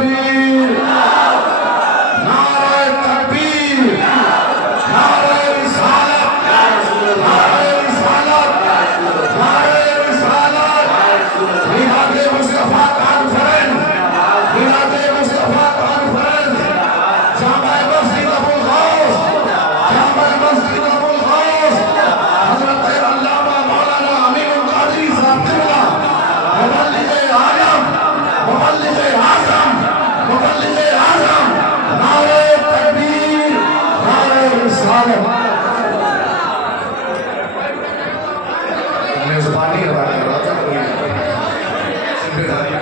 तकबीर, नारे तकबीर, नारे रिसालत, नारे रिसालत, नारे रिसालत, मिलादे मुस्तफा कॉन्फ्रेंस, मिलादे मुस्तफा कॉन्फ्रेंस, जामा मस्जिद अबुल गौस, जामा मस्जिद अबुल गौस, हजरत अल्लामा मौलाना अमीनुल कादरी साहब क़िबला, मुबल्लिग़ आलम, मुबल्लिग़ आज़म, मुबल्लिग़ आज़म, नारे तकबीर, नारे रिसालत। मेज़बानी अदा कर रहा था कोई जिम्मेदारी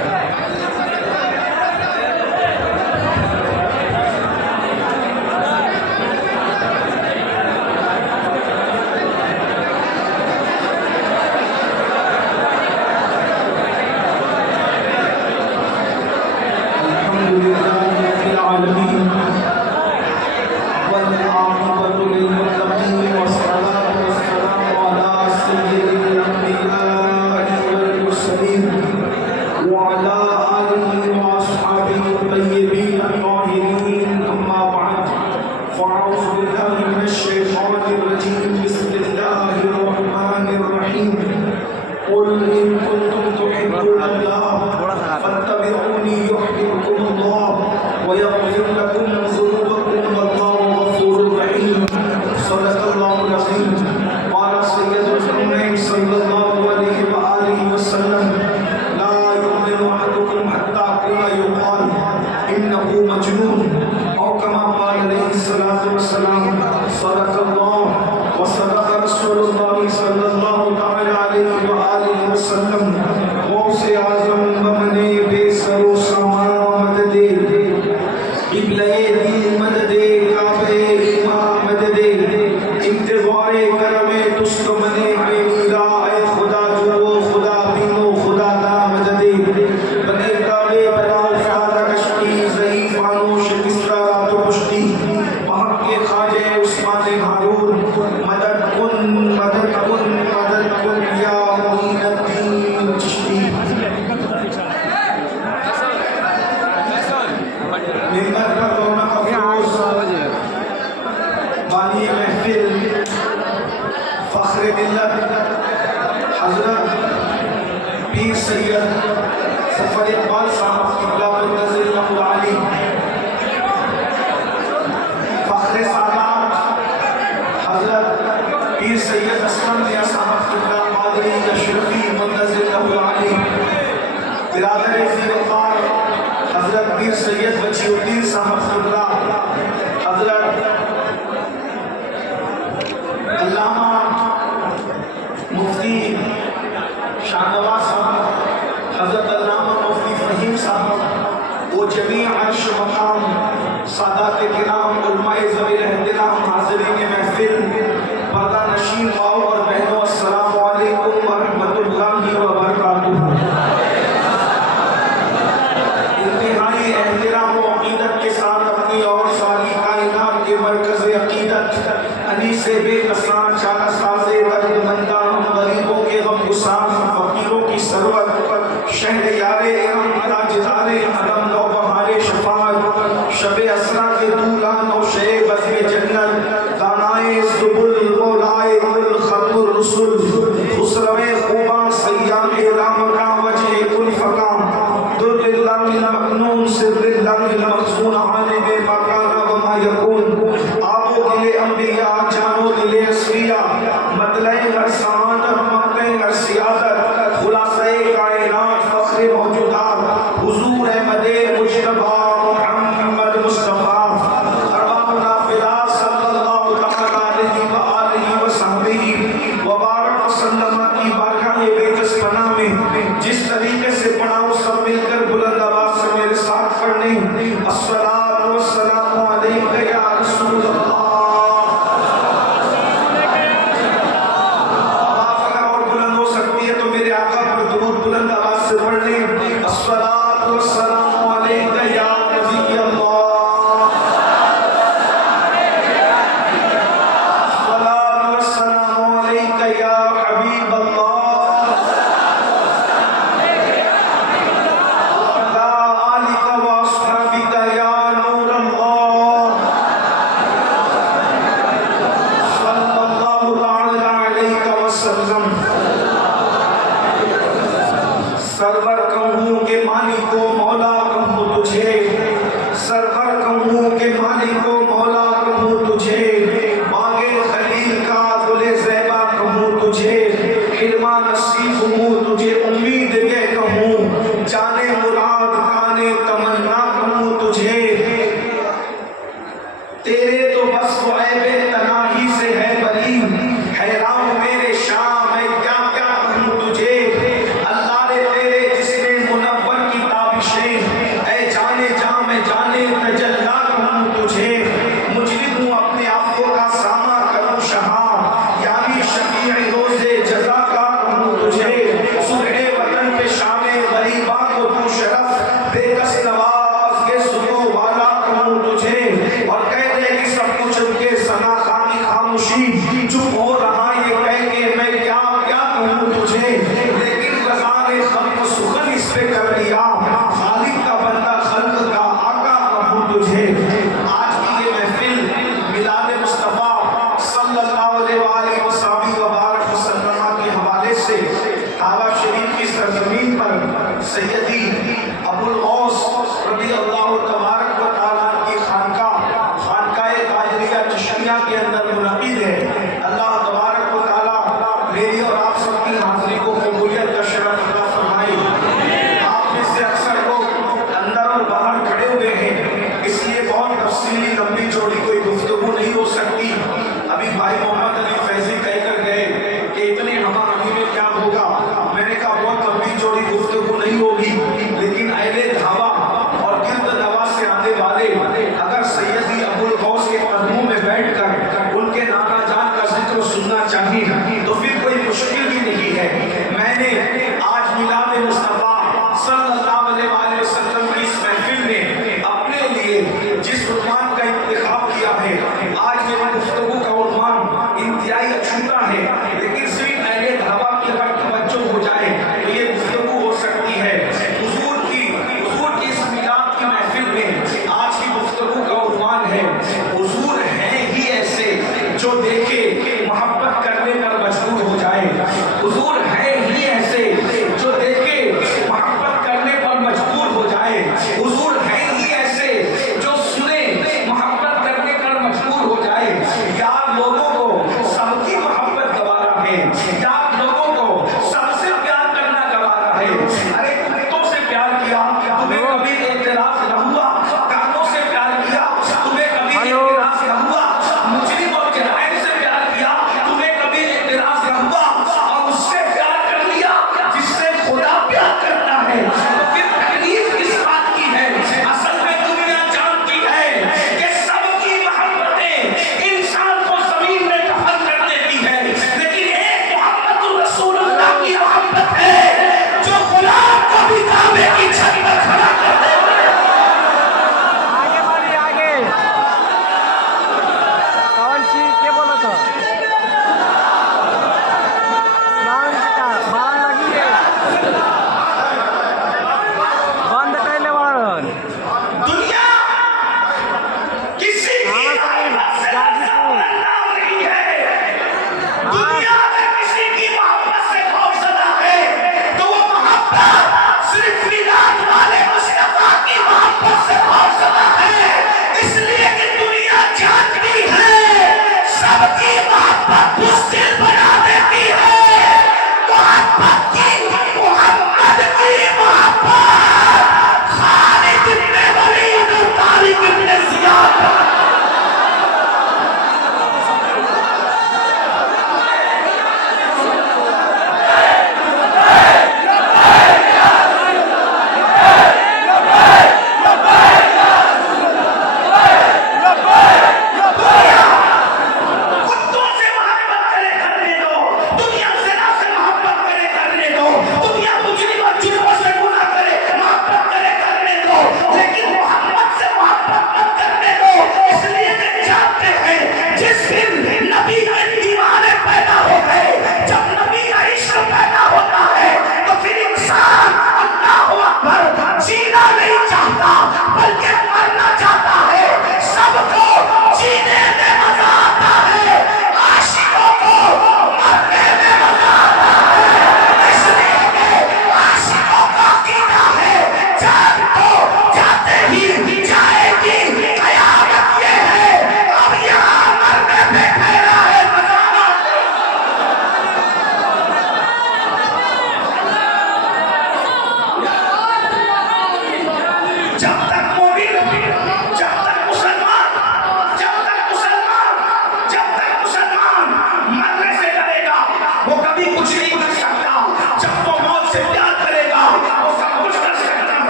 जिस तरीके से पढ़ाओ सब मिलकर बुलंद आवाज से मेरे साथ पढ़ने नवाज के सुनो वाला कहूँ तुझे, और कह दे कि सब कुछ उनके सना खानी खामोशी, चुप हो रहा ये कह के मैं क्या क्या कहूँ तुझे, लेकिन रज़ा ने खल्क़ सुखन इस पे कर दिया, खालिक का बंदा खल्क़ का आका कहूँ तुझे। आज की ये महफिल मिलाद मुस्तफ़ा सल्लल्लाहु अलैहि वसल्लम के हवाले से काबा शरीफ की सरजमीन पर सैयदी अबुल गौस रज़ी अल्लाह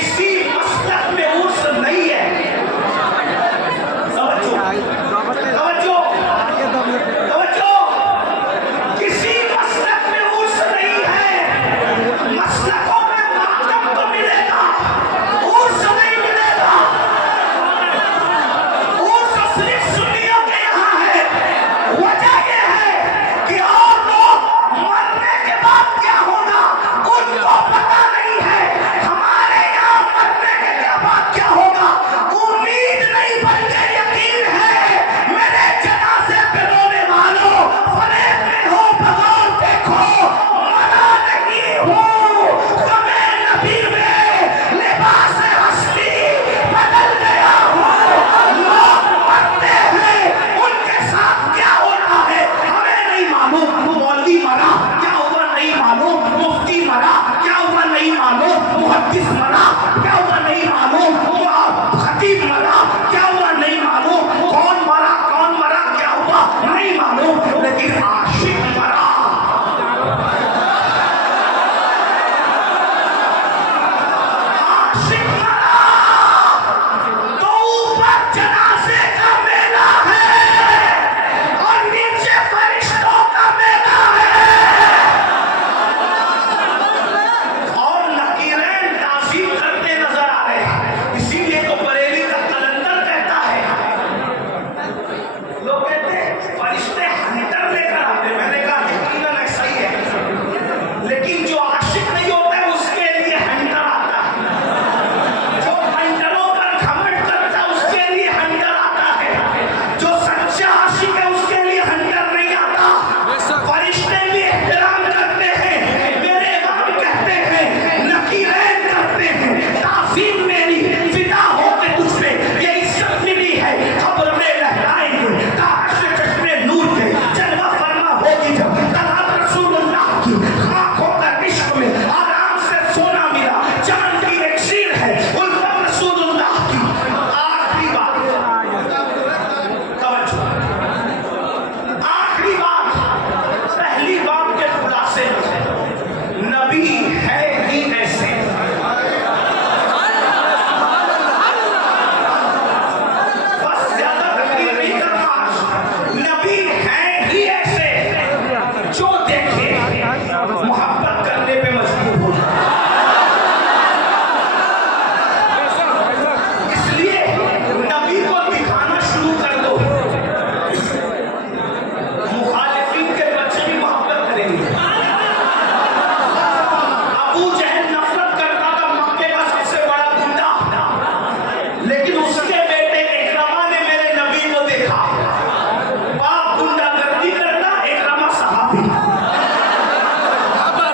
किसी मसलक में उर्स नहीं है। समझो समझो समझो, किसी मसलक में उर्स नहीं है। मसलकों में मातम तो मिलेगा, उर्स नहीं मिलेगा। उर्स सिर्फ सुन्नियों के यहाँ है। वजह ये है कि और लोग मरने के बाद क्या होगा उनको पता नहीं है। हमारे यहाँ मरने के बाद क्या होगा उम्मीद नहीं बल्कि यकीन है। मेरे जनाजे पे रोने वालों, फरेब में हो बगौर देखो, मरा नहीं हूँ। गमे नबी में लिबास हस्ती बदल गया हूँ। लोग मरते हैं, उनके साथ क्या हो रहा है हमें नहीं मालूम। मौलवी मरा क्या हुआ नहीं मालूम, मुफ्ती मरा क्या हुआ नहीं मालूम, मुहद्दिस मरा क्या हुआ नहीं मालूम, खतीब मरा क्या हुआ नहीं मालूम, कौन मरा क्या हुआ नहीं मालूम, लेकिन आशिक मरा। आशिक मरा तो ऊपर जनाजे का मेला है और नीचे फरिश्तों का मेला है। और नकीरें ताज़ीम करते नजर आ रहे हैं। इसीलिए तो बरेली का कलंदर कहता है, लोग कहते हैं फरिश्ते हंटर लेकर आते। मैंने कहा यकीनन ऐसा ही है, लेकिन जो आशिक नहीं होता है उसके लिए हंटर आता है। जो हंटरों पर घमंड करता है उसके लिए हंटर आता है। जो सच्चा आशिक है उसके लिए हंटर नहीं आता। फरिश्ते भी एहतराम करते हैं। मेरे इमाम कहते हैं नकीरें करते हैं ताज़ीम मेरी फिदा होके तुझ पे ये इज्जत मिली है। खबर में लहराएंगे ताश चश्मे नूर के जलवा फरमा होगी जब तलाब रसूलुल्लाह की आंखों का इश्क में आराम से सोना मिला। जान की इक्सीर है उल्फत रसूलुल्लाह की। आखिरी बात, तवज्जो, आखिरी बात, पहली बात के खुलासे में नबी है ही ऐसे। बस ज्यादा तकलीफ नहीं करना आज। नबी है ही ऐसे जो देखे मोहब्बत करने पे मजबूर हो जाए। इसलिए नबी को दिखाना शुरू कर दो, मुखालिफिन के बच्चे भी मोहब्बत करेंगे। अबू जहल नफरत करता था मक्के का सबसे बड़ा गुंडा, लेकिन उसके बेटे इकरामा ने मेरे नबी को देखा। बाप गुंडागर्दी करता, इकरामा सहाबी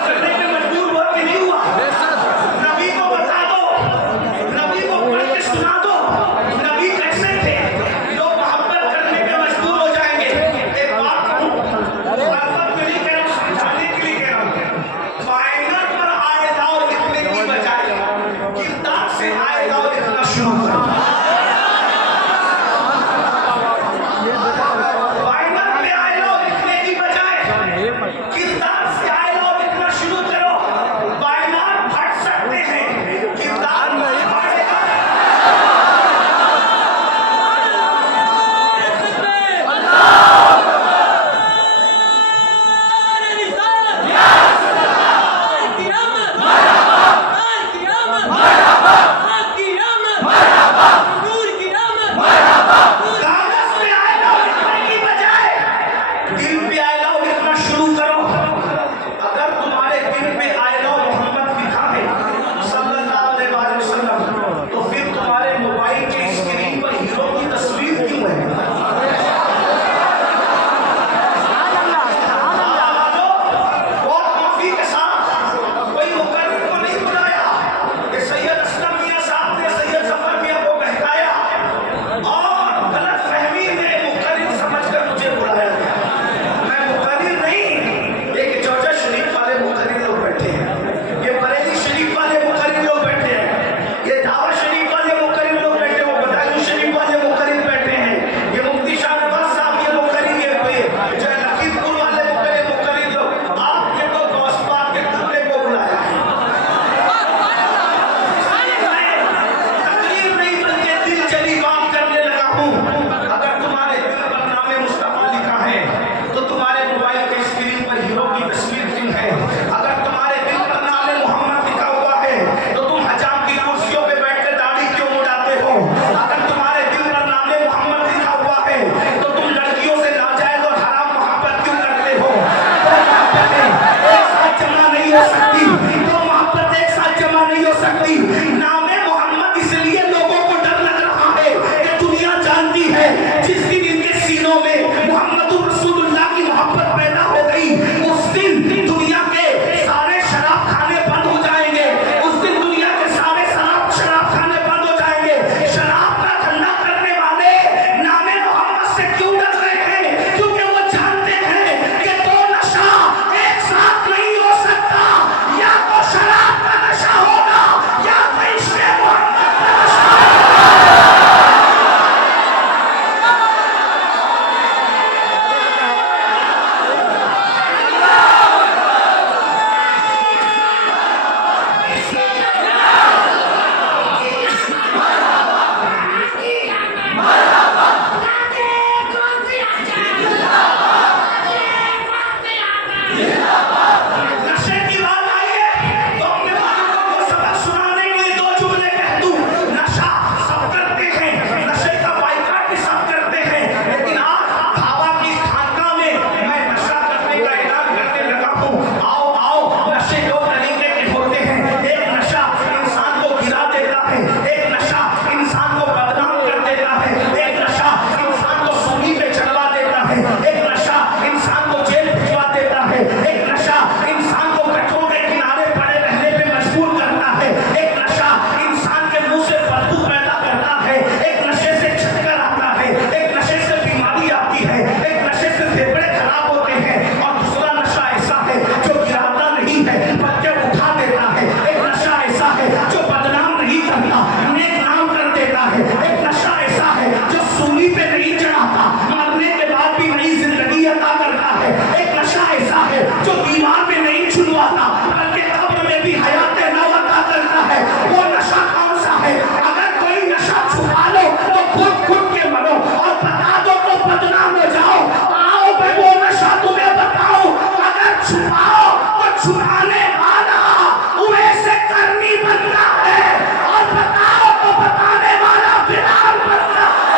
करने पे मजबूर हुआ कि नहीं हुआ? नबी को बता दो, नबी को पढ़ के सुना दो नबी कैसे थे। लोग मोहब्बत करने पे मजबूर हो जाएंगे। एक बात कहूं, मोहब्बत में नहीं कह रहा हूं, समझाने के लिए कह रहा हूं। बाइनर पर आए जाओ लिखने की बजाय किरदार से आए जाओ लिखना शुरू करो। बाइनर पे आए जाओ लिखने की बजाय किरदार से आए जाओ लिखना शुरू करो। बाइनर फट सकते हैं, किरदार नहीं फटेगा। मरहबा छुपाओ तो छुपाने वाला वैसे करनी बनता है, और बताओ तो बताने वाला बिलाल बनता है।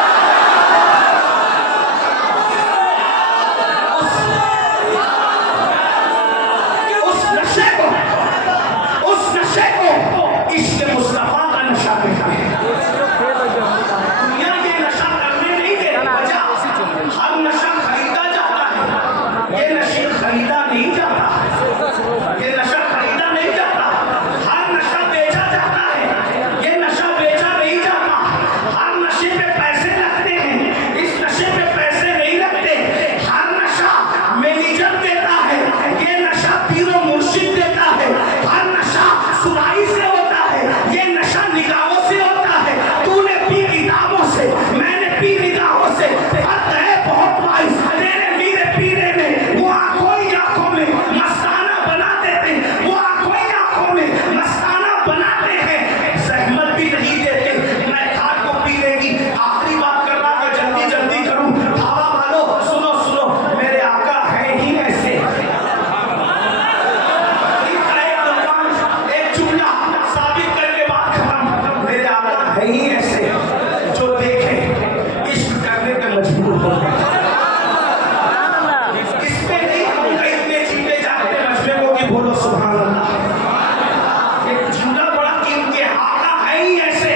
उस नशे को इश्क मुस्तफा का नशा कहते हैं। दुनिया ये नशा करने नहीं दे वजह, हर नशा खरीदा जाता है, ये नशे खरीदा नहीं जाता, ये नशा खरीदा नहीं जाता, हर नशा बेचा जाता है, ये नशा बेचा नहीं जाता। हर नशे पे पैसे लगते हैं, इस नशे पे पैसे नहीं लगते। हर नशा मैनेजर देता है, ये नशा पीरो मुर्शिद देता है। हर नशा सुराही से होता है, ये नशा निगाहों से होता है। तूने पी किताबों से, मैंने पी निगाहों से, फर्क है बहुत वाइस। तेरे मेरे पीने में वो आंखों ही आंखों में मस्ताना बना देते हैं, वो आंखों ही आंखों में मस्ताना बनाते हैं। सहमत भी नहीं देते, मैं खाट को पी लेगी। आखिरी बात कर रहा था, जल्दी जल्दी करूं। हवा वालों सुनो सुनो, मेरे आका है ही ऐसे। एक जुमला साबित करके बात खत्म। मेरे आका है ही ऐसे जो देखे इश्क करने पे मजबूर हो गए। इसमें नहीं कहूंगा इतने जीते जाते मजबे को कि बोलो सुभान अल्लाह। एक जुमला बड़ा कीमती है, आका है ही ऐसे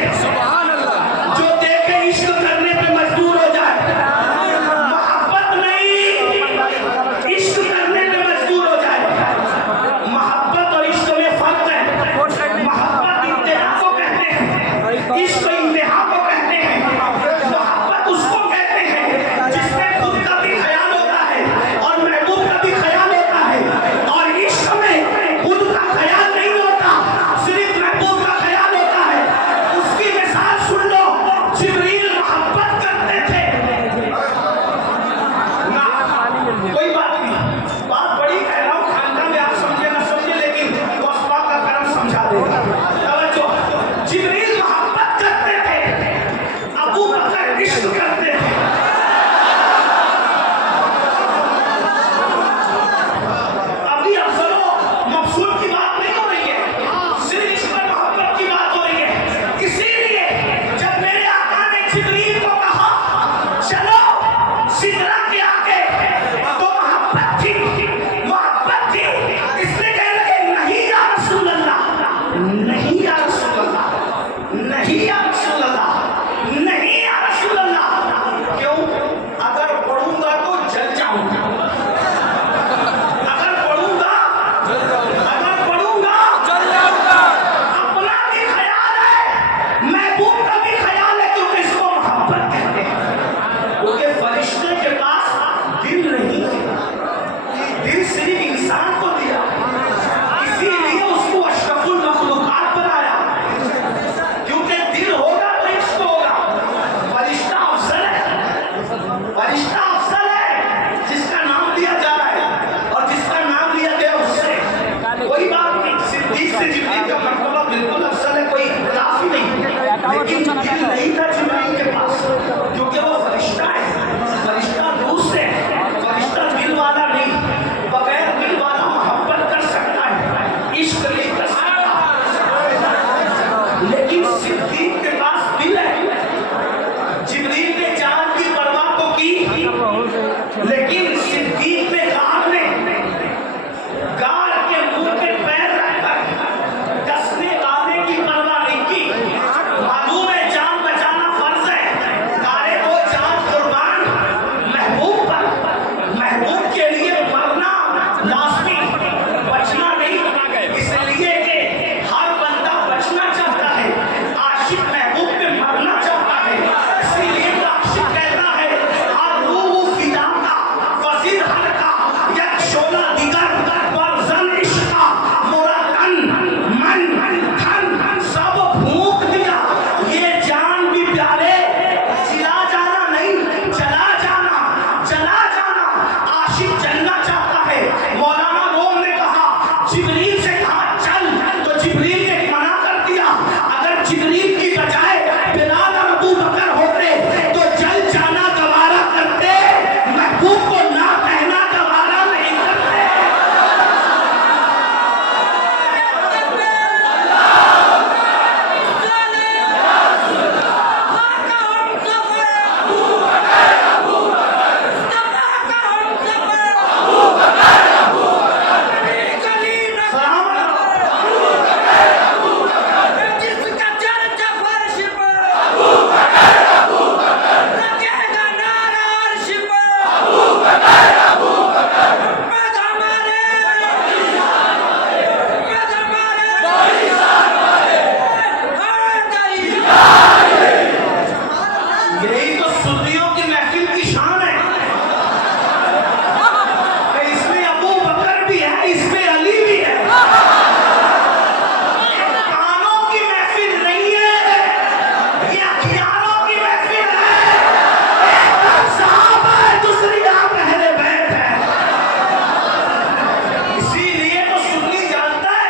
जो देखे इश्क करने पे मजबूर हो जाए। मोहब्बत नहीं, इश्क करने पे मजबूर हो जाए। मोहब्बत और इश्क में फर्क है। मोहब्बत इंतहा को कहते हैं, इश्क इंतहा को कहते हैं। मोहब्बत उसको कहते हैं जिसमें खुद का भी ख्याल होता है और महबूब का भी ख्याल होता है। और इश्क में खुद का ख्याल नहीं होता, सिर्फ महबूब का ख्याल होता है। उसकी मिसाल सुन लो, जिब्रील मोहब्बत करते थे ना, कोई बात नहीं, बात बड़ी कह रहा हूँ, खानका में आप समझे ना समझे, लेकिन वस्फा का करम समझा देगा। तवज्जो, जिब्रील मोहब्बत करते थे, अबू बकर इश्क करते थे। अभी अफसरों मकसूद की बात नहीं हो रही है, सिर्फ इश्क और मोहब्बत की बात हो रही है। इसीलिए जब मेरे आका ने जिब्रील को कहा चलो सिदरा के आगे, तो मोहब्बत थी, मोहब्बत थी। इसने कह लगे नहीं या रसूल अल्लाह, नहीं या रसूल अल्लाह, नहीं या रसूल अल्लाह, नहीं या रसूल अल्लाह। क्यों? अगर पढ़ूंगा तो जल जाऊंगा, अगर पढ़ूंगा, अगर पढ़ूंगा जल जाऊंगा। अपना भी ख्याल है, महबूब का भी ख्याल है, क्योंकि इसको मोहब्बत कहते हैं। क्योंकि फरिश्ते के पास दिल नहीं है, दिल सिर्फ इंसान को दिया, इसीलिए उसको अशरफुल मखलूकात बनाया। क्योंकि दिल होगा तो इश्क होगा। फरिश्ता अफजल है, फरिश्ता अफजल है जिसका नाम लिया जा रहा है, और जिसका नाम लिया गया उससे कोई बात नहीं। सिद्दीक से जिब्रील का मर्तबा बिल्कुल अफजल है, कोई इख्तिलाफ ही नहीं। लेकिन दिल नहीं था जिब्रील के पास, क्योंकि वो फरिश्ता है, फरिश्ता रूह से है, फरिश्ता दिल वाला नहीं। बगैर दिल वाला मोहब्बत कर सकता है, इश्क नहीं कर सकता। लेकिन सिद्दीक के पास दिल है। जिब्रील ने जान की परवाह तो की, लेकिन सिद्दीक ने गार के मुंह पे पैर रखकर डसने वाले की परवाह नहीं की। मालूम है जान बचाना यही तो सुन्नियों की महफिल की शान है। इसमें अबू बकर भी है, इसमें अली भी है। ये कानों की महफिल नहीं है, ये अखियारों की महफिल है। एक साहब है, दूसरी आप अहले बैत है। इसीलिए तो सुन्नी जानता है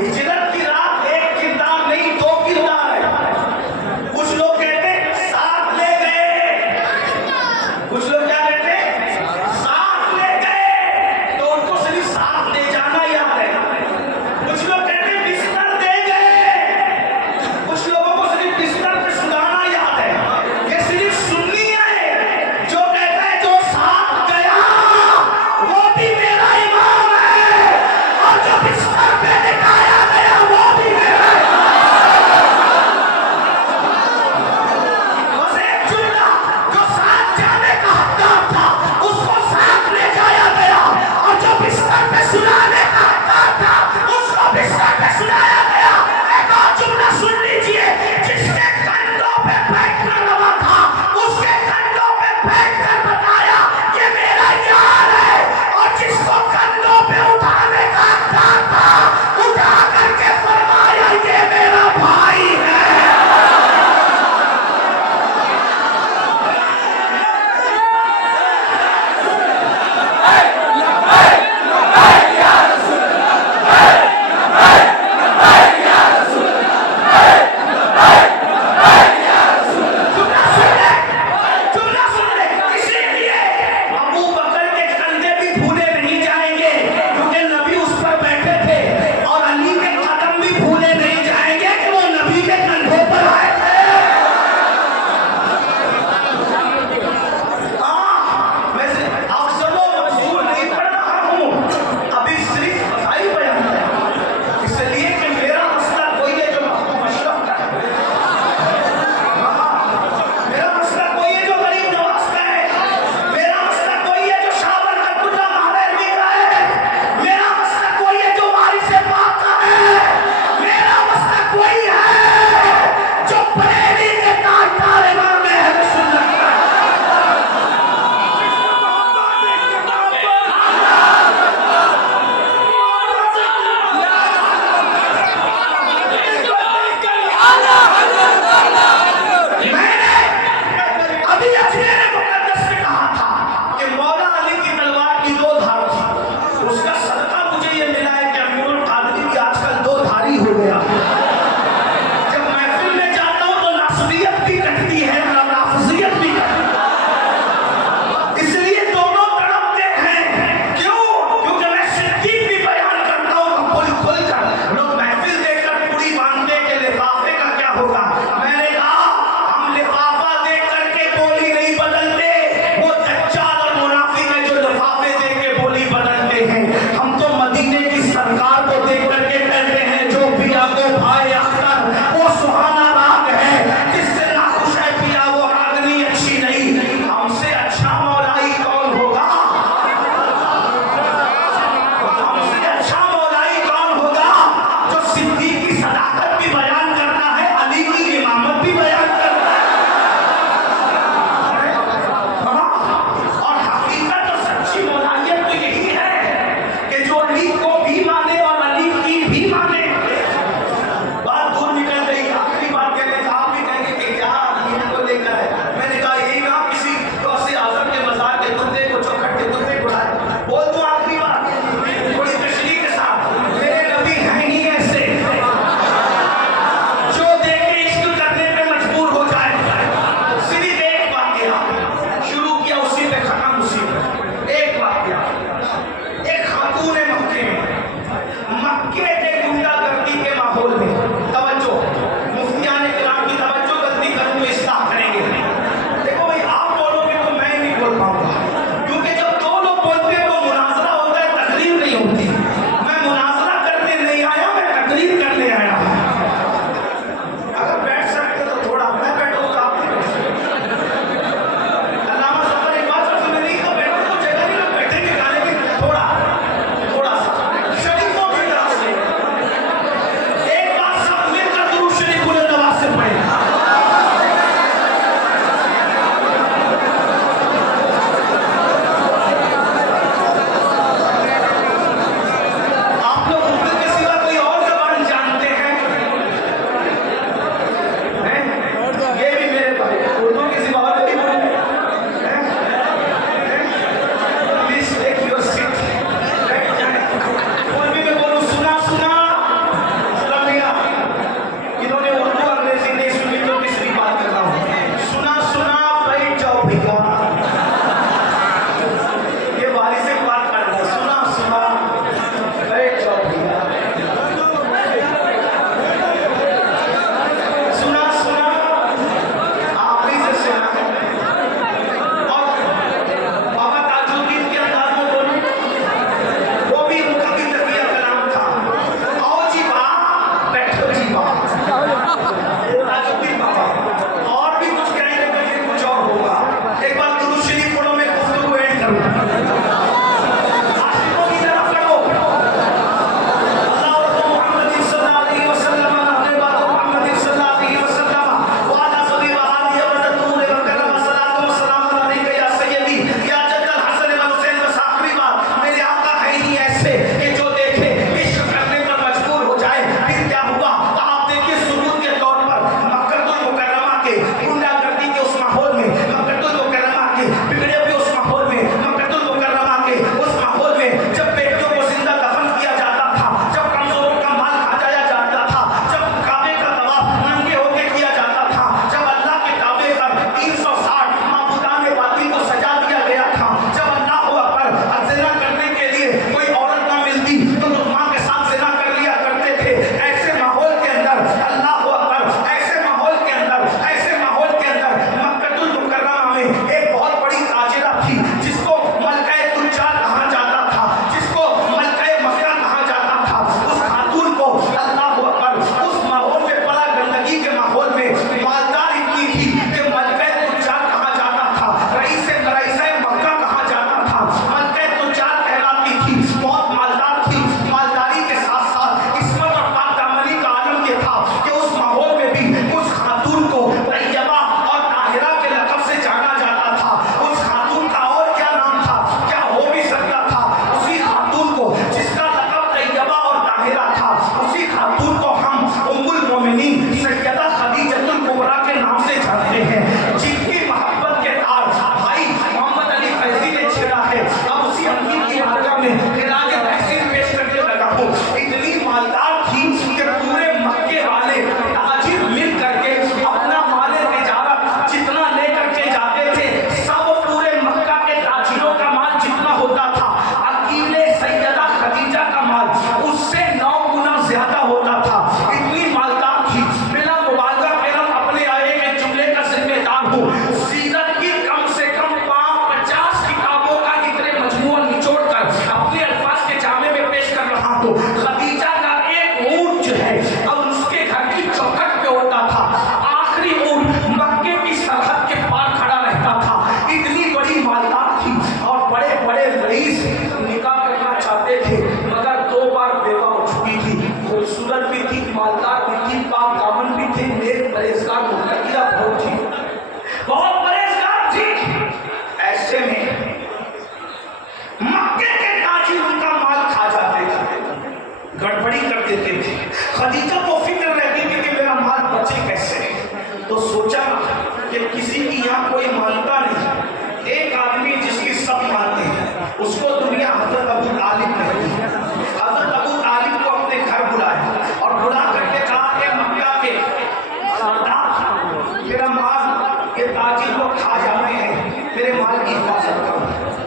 हिजरत की रात एक किरदार नहीं, दो किरदार है। कुछ लोग कहते साथ ले गए, कुछ लोग क्या कहते साथ ले गए, तो उनको सिर्फ साथ ले जाना याद है। कुछ लोग कहते बिस्तर दे गए, कुछ लोगों को सिर्फ बिस्तर पे सुलाना याद है। ये सिर्फ सुन्नी है जो कहता है जो साथ गया वो भी मेरा इमाम है, और जो बिस्तर पे लिटाया गया वो भी मेरा बस एक जुमला जो साथ जाने का हकदार था उसको साथ ले जाया गया, और जो बिस्तर पे सुलाने का हकदार था उसको बिस्तर पे सुलाया गया। एक और जुमला सुन लीजिए, जिसके कंधों पे बैठकर रवा था उसके कंधों पे बैठकर बताया ये मेरा यार है, और जिसको कंधों पे उठाने का हकदार था उठा करके फरमाया ये मेरा भाई है। जुमला सुन ले, इसीलिए अबू बकर के कंधे भी भूले नहीं जाएंगे क्योंकि नबी उस पर बैठे थे, और अली के कदम भी भूले नहीं जाएंगे कि वो नबी के कंधों पर आए थे। वैसे अफजलो मंसूर नहीं पढ़ रहा हूँ, अभी सिर्फ बधाई बयान है, इसलिए कि मेरा मसला कोई है जो महबूब अशरफ का है। मेरा मसला कोई है जो गरीब नवाज का है, मेरा मसला कोई है जो शाह बरकतुल्लाह महालवी का है, मेरा मसला कोई है जो वारिस पाक का है, मेरा मसला कोई है जो बरेली के ताजदार इमाम अहले सुन्नत का मैंने अभी अजमेर मुकद्दस में कहा था कि मौला अली की तलवार की दो धार थी, उसका सदका मुझे ये मिला है कि अमीरुल कादरी भी आजकल दो धारी हो गया। जब महफिल में जाता हूं तो नासबियत भी कटती है, नाफजियत भी कटती है, इसलिए दोनों तड़पते हैं। क्यों? क्योंकि मैं सिद्दीक भी बयान करता हूं तो खुल कर लोग महफिल देखकर पूरी बांधते के लिफाफे का क्या होगा। मैंने कहा हम लिफाफा देख करके बोली नहीं बदलते, वो दज्जाल और मुनाफिक है जो लिफाफे देख के बोली बदलते हैं। हम तो मदीने की सरकार को देख करके कहते हैं जो पिया को भाई अख्तर वो सुहाना राग है, जिससे नाखुश है पिया वो रागनी अच्छी नहीं। हमसे अच्छा मौलाई कौन होगा? हमसे अच्छा मौलाई कौन होगा जो सिद्दीक की सदाकत भी बयान करता है, अली की इमामत भी बयान करता है।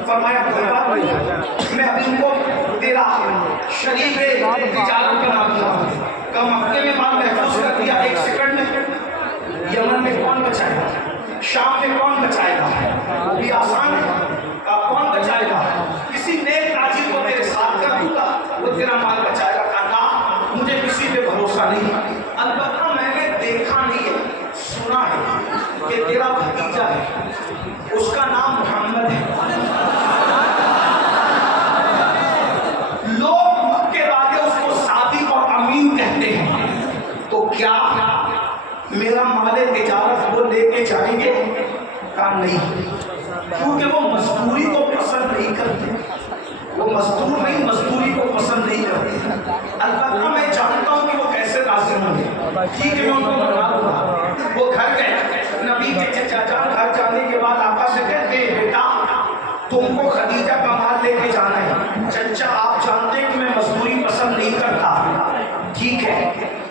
फरमाया मैं अभी उनको तेरा शरीफ तिजारत बना दूंगा। कम मक्के में माल महफूज कर दिया 1 सेकंड में। यमन में कौन बचाएगा, शाम में कौन बचाएगा, वो भी आसान है। कौन बचाएगा, किसी नेक ताजिर को तेरे साथ कर दूंगा, वो तेरा माल बचाएगा। कहा मुझे किसी पे भरोसा नहीं, अलबत्ता मैंने देखा नहीं है, सुना है कि तेरा भतीजा है, उसका नाम मोहम्मद है। लोग मक्के वाले उसको सादिक और अमीन कहते हैं। तो क्या मेरा माले तिजारत वो लेके जाएंगे? कहा नहीं, क्योंकि वो मजदूरी को पसंद नहीं करते, वो मजदूर नहीं, मजदूरी को पसंद नहीं करते। अलबत्ता मैं जानता हूँ कि वो कैसे राजी होंगे। ठीक है, मैं उनको बना दूंगा। वो घर गए, नबी के चचा जान घर जाने के बाद आका से कहते हैं बेटा तुमको खदीजा का माल लेके जाना है। चचा आप जानते हैं कि मैं मजदूरी पसंद नहीं करता। ठीक है,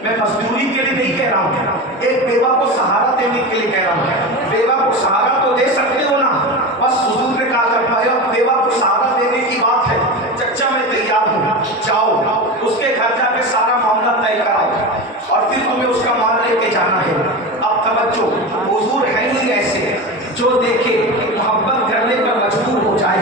मैं मजदूरी के लिए नहीं कह रहा हूँ, एक बेवा को सहारा देने के लिए कह रहा हूँ। बेवा को सहारा तो दे सकते हो ना, बस हुजूर ने कहा कर पाया बेवा को सहारा देने की बात है। चचा मैं तैयार हूँ, जाओ उसके घर जाके सारा मामला तय कराओ और फिर तुम्हें उसका माल लेके जाना है। अब तवज्जो, हुजूर है ही ऐसे जो देखे मोहब्बत करने पर मजबूर हो जाए।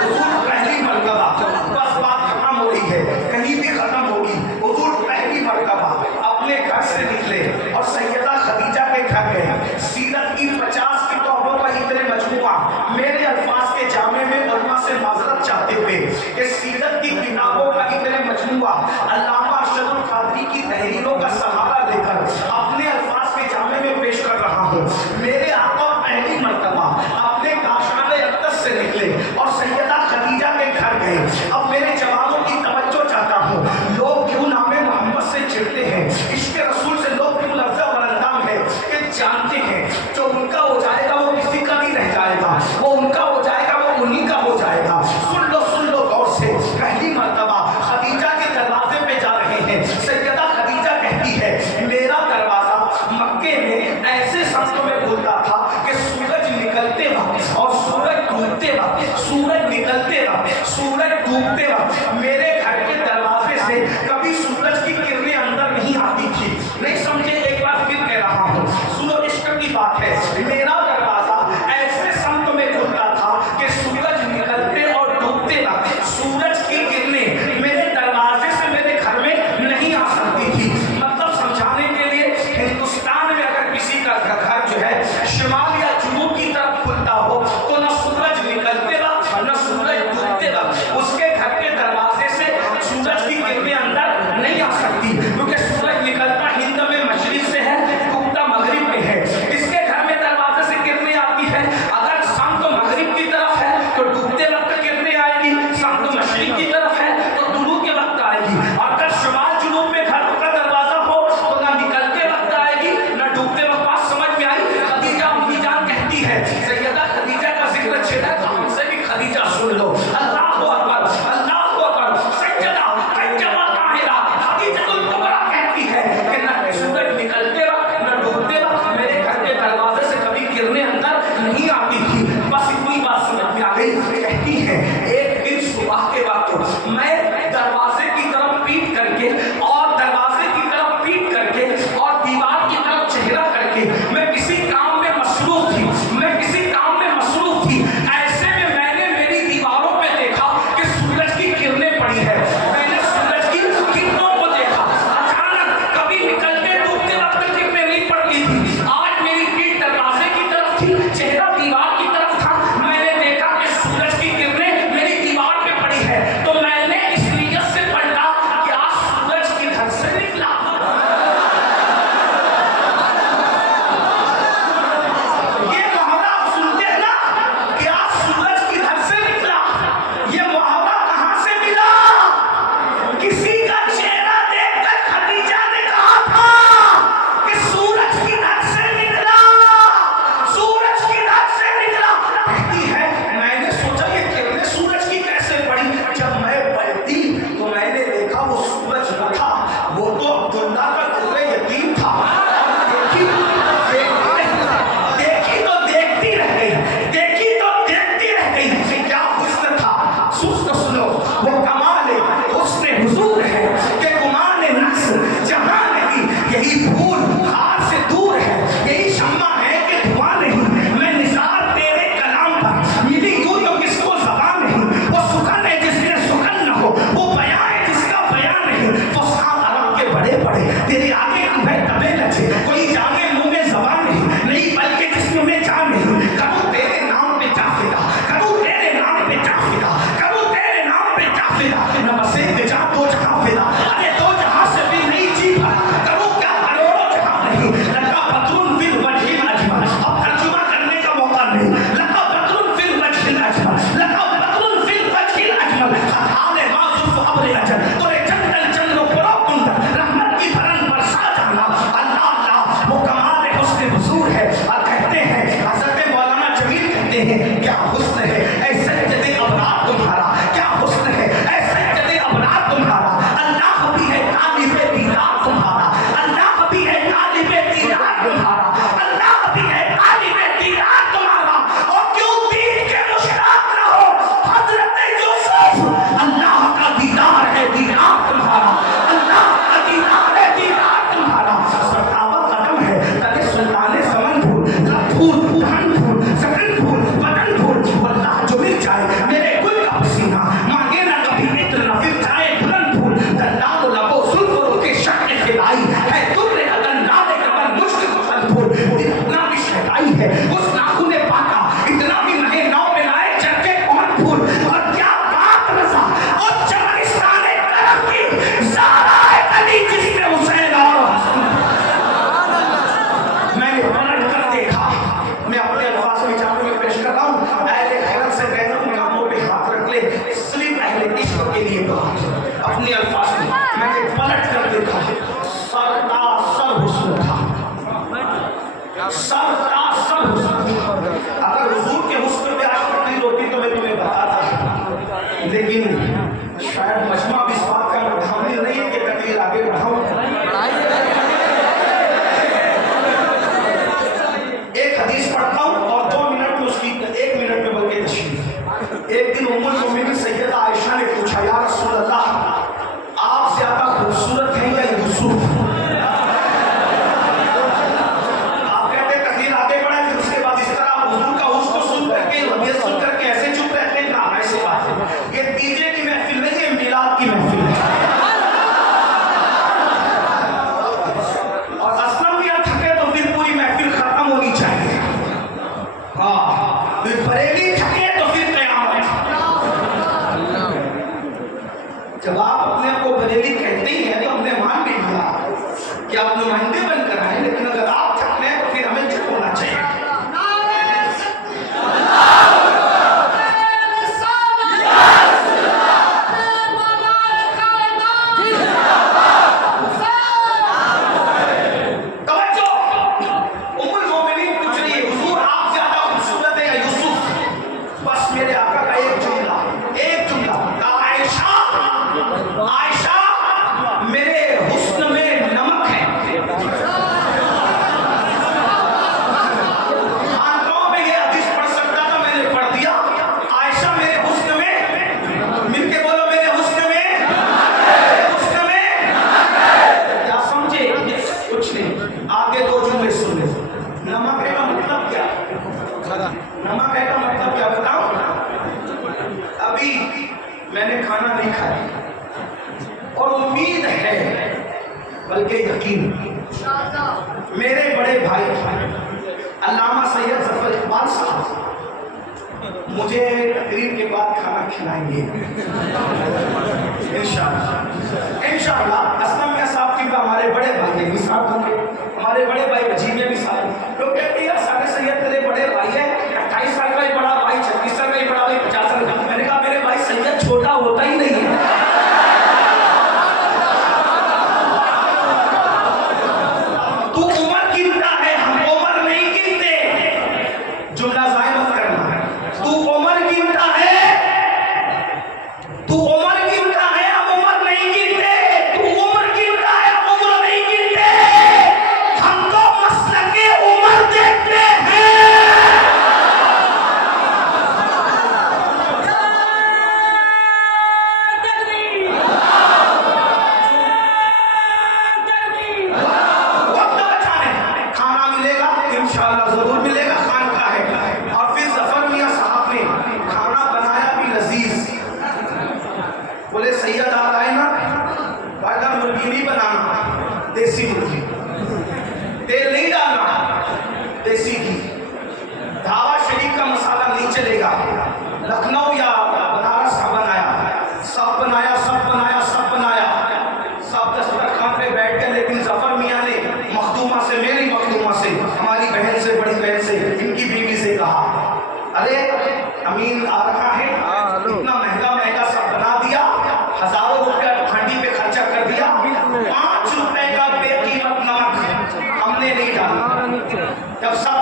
हुजूर पहली मरतबा, बस बात खत्म हो रही है, कहीं भी खत्म होगी। हुजूर पहली मरतबा अपने घर से निकले और सैयदा खदीजा के घर गए। सीरत की 50 किताबों का इतने मजमूआ मेरे अल्फाज के जामे में उलमा से माजरत चाहते हुए कि सीरत की किताबों का इतने मजमूआ अल्लामा अरशदुल कादरी की तहरीरों का सहारा लेकर अपने अल्फाज के जामे में पेश कर रहा हूँ। मेरे आका पहली मरतबा अपने काशाने अक्दस से निकले और सैयदा खदीजा के घर गए। अब मेरे जवानों की तवज्जो चाहता हूँ, लोग क्यों नामे मोहम्मद से चिढ़ते हैं, इश्क रसूल से लोग क्यों लफ्ज़ बरंदाम है कि जानते हैं जो उनका हो जाएगा वो किसी का नहीं रह जाएगा, वो उनका हो जाएगा वो उन्हीं का हो जाएगा। सुन लो गौर से। पहली मरतबा खदीजा के दरवाजे पे जा रहे हैं। सैयदा खदीजा कहती है मेरा दरवाजा मक्के में ऐसे शब्दों में बोलता था कि सूरज निकलते वक्त और सूरज डूबते वक्त, सूरज निकलते वक्त, सूरज डूबते वक्त मेरे घर के दरवाजे से कभी सूरज की किरणें अंदर नहीं आती थी। नहीं समझे, एक बार फिर कह रहा हूँ, सुनो इश्क की बात है। मेरा दरवाजा ऐसे शब्दों में खुलता था कि सूरज निकलते और डूबते वक्त सूरज की किरणें मेरे दरवाजे से मेरे घर में नहीं आ सकती थी। मतलब समझाने के लिए, हिंदुस्तान में अगर किसी का घर जो है शिमाल या जुनूब की तरफ खुलता हो तो न सूरज निकलते वक्त न सूरज डूबते वक्त उसके घर के दरवाजे से सूरज की किरणें अंदर नहीं आ सकती, क्योंकि सूरज निकलता हिंद में मशरिक से है, डूबता मगरिब में है। इसके घर में दरवाजे से किरणें आती है। अगर शाम तो मगरिब की तरफ है तो डूबते वक्त किरणें आएगी, शाम तो मशरिक की तरफ है तो दुनू के वक्त आएगी। और अगर शिमाल जुनूब में घर का दरवाजा हो तो ना निकलते वक्त आएगी ना डूबते वक्त। बात समझ में आई? खदीजा अपनी जान कहती है, सैयदा खदीजा का जिक्र छेड़ा तो हमसे भी खदीजा सुन लो। अल्लाहु अकबर, अल्लाहु अकबर। सैयदा तैयबा ताहिरा खदीजतुल कुबरा कहती है कि ना सूरज निकलते वक्त ना डूबते वक्त मेरे घर के दरवाजे से कभी किरणें अंदर नहीं आती थी। बस इतनी बात समझ में आ गई। कहती है एक दिन सुबह के वक्त मैं दरवाजे की तरफ पीट करके और दरवाजे की तरफ पीट करके और दीवार की तरफ चेहरा करके मैं किसी काम में मसरूफ थी, मैं किसी काम में मसरूफ थी। ऐसे में मैंने मेरी दीवारों पे देखा कि सूरज की किरणें पड़ी है। मैंने सूरज की किरणों को देखा। अचानक कभी निकलते डूबते वक्त किरणें नहीं पड़ती थी। आज मेरी पीठ दरवाजे की तरफ थी, चेहरा दीवार की तरफ था। मैंने देखा कि सूरज की किरणें मेरी दीवार पे पड़ी है, तो मैंने इस नीयत से पढ़ा कि आज सूरज किधर से निकला। और कहते हैं, हज़रत मौलाना जमील कहते हैं, क्या हुस्न है ऐ सज्जदे अबरार तुम्हारा, क्या हुस्न है ऐ सज्जदे अबरार तुम्हारा, अल्लाह भी है तालिबे दीदार तुम्हारा, अल्लाह भी है तालिबे दीदार तुम्हारा, अल्लाह भी है तालिबे दीदार तुम्हारा। और क्यों दीन के मुशताक न हो हज़रत यूसुफ, अल्लाह का दीदार है दीदार तुम्हारा, अल्लाह का दीदार है दीदार तुम्हारा। सरतावा कदम है तले सुल्ताने समन फूल, लब फूल, धन फूल, सकन फूल, बदन फूल, अल्लाह जो मिल जाए मेरे गुल का पसीना, मांगे ना कभी इत्र न फिर जाए बुलंद फूल, दल्लाल लबो सुल्फुर के शक्ल खिलाई है तुर्रे अदन नाले कबन मुश्किल कुतल फूल, इतना भी शहदाई है उस नाखूने पाका, इतना भी नहे नाव में लाए चरके कौन फूल। और क्या बात रजा और चमनिस्तान करम की ज़ारा अली जिसने हुसैन और मैंने पलट कर देखा। मैं अपने अल्फाज विचारों में पेश कर रहा हूँ, अहले खैरत से गैरों कामों पे हाथ रख ले, सिर्फ अहले इश्क के लिए कहा। अपने अल्फाज में मैंने पलट कर देखा, सर हुस्न था, सर हुस्न। अगर हुजूर के हुस्न पे आज पकड़ी होती तो मैं तुम्हें बताता, लेकिन शायद मजमा भी इस बात का मुतहम्मिल नहीं है कि तकरीर आगे बढ़ाऊं। एक हदीस पढ़ता हूं और 2 मिनट में उसकी 1 मिनट में बल्कि तशरीह। एक दिन उम्मुल मोमिनीन सैयदा आयशा ने पूछा, या रसूल अल्लाह, आप ज्यादा खूबसूरत हैं या यूसुफ? आप कहते हैं तकरीर आगे बढ़े, फिर उसके बाद इस तरह हुजूर का हुस्न सुन करके, हदीस सुन करके ऐसे चुप रहते हैं ना, ऐसे बात है। ये डीजे की महफिल नहीं, ये मिलाद की महफिल है। और असलम भी थके तो फिर पूरी महफिल खत्म होनी चाहिए। हाँ, फिर बरेली थके तो फिर कयामत। जब आप अपने आप को बरेली कहते ही हैं तो हमने मान भी लिया कि आप नुमाइंदे बनकर आए, लेकिन अगर आप थकने हैं तो फिर हमें चुप होना चाहिए। नमक है का मतलब क्या बताओ? अभी मैंने खाना नहीं खाया और उम्मीद है, बल्कि यकीन, मेरे बड़े भाई अल्लामा सैयद जफर इकबाल साहब मुझे तकरीर के बाद खाना खिलाएंगे इंशाअल्लाह। इंशाअल्लाह असलम में साहब की हमारे बड़े भाई भी साथ होंगे, हमारे बड़े भाई वजीर में भी साथ। लोग कहते हैं यार सारे सैयद तेरे बड़े भाई है, 28 साल का ही बड़ा भाई, 36 साल का ही बड़ा भाई, 50 साल का। मैंने कहा मेरे भाई सैयद छोटा होता ही नहीं है। तू उम्र गिनता है, हम उम्र नहीं गिनते। जुमला ज़ाय मत करना। तू उम्र गिनता है, तू उम्र गिनता है, हम उम्र नहीं गिनते। तू उम्र गिनता है, हम उम्र नहीं गिनते। हम तो मसलके उम्र देखते हैं। वक्त बचाने खाना मिलेगा इंशाअल्लाह, जरूर मिलेगा, खानका है। और फिर जफर मियां साहब ने खाना बनाया भी लजीज। बोले सैयद आ रहा है ना, वादा मुर्गी नहीं बनाना, देसी मुर्गी, तेल नहीं डालना, देसी घी, धावा शरीफ का मसाला नहीं चलेगा। लखनऊ या बनारस का बनाया, सब बनाया, सब बनाया, सब बनाया, सब दस्तरखान पे बैठ गए। लेकिन जफर मियां ने मखदूमा से, मेरी मखदूमा से, हमारी बहन से, बड़ी बहन से, इनकी बीवी से कहा, अरे अमीन आ रहा है, इतना महंगा महंगा सब बना दिया, हजारों रुपया हांडी पे खर्चा कर दिया, 5 रुपए का बेकीमत नमक हमने नहीं डाला। जब सब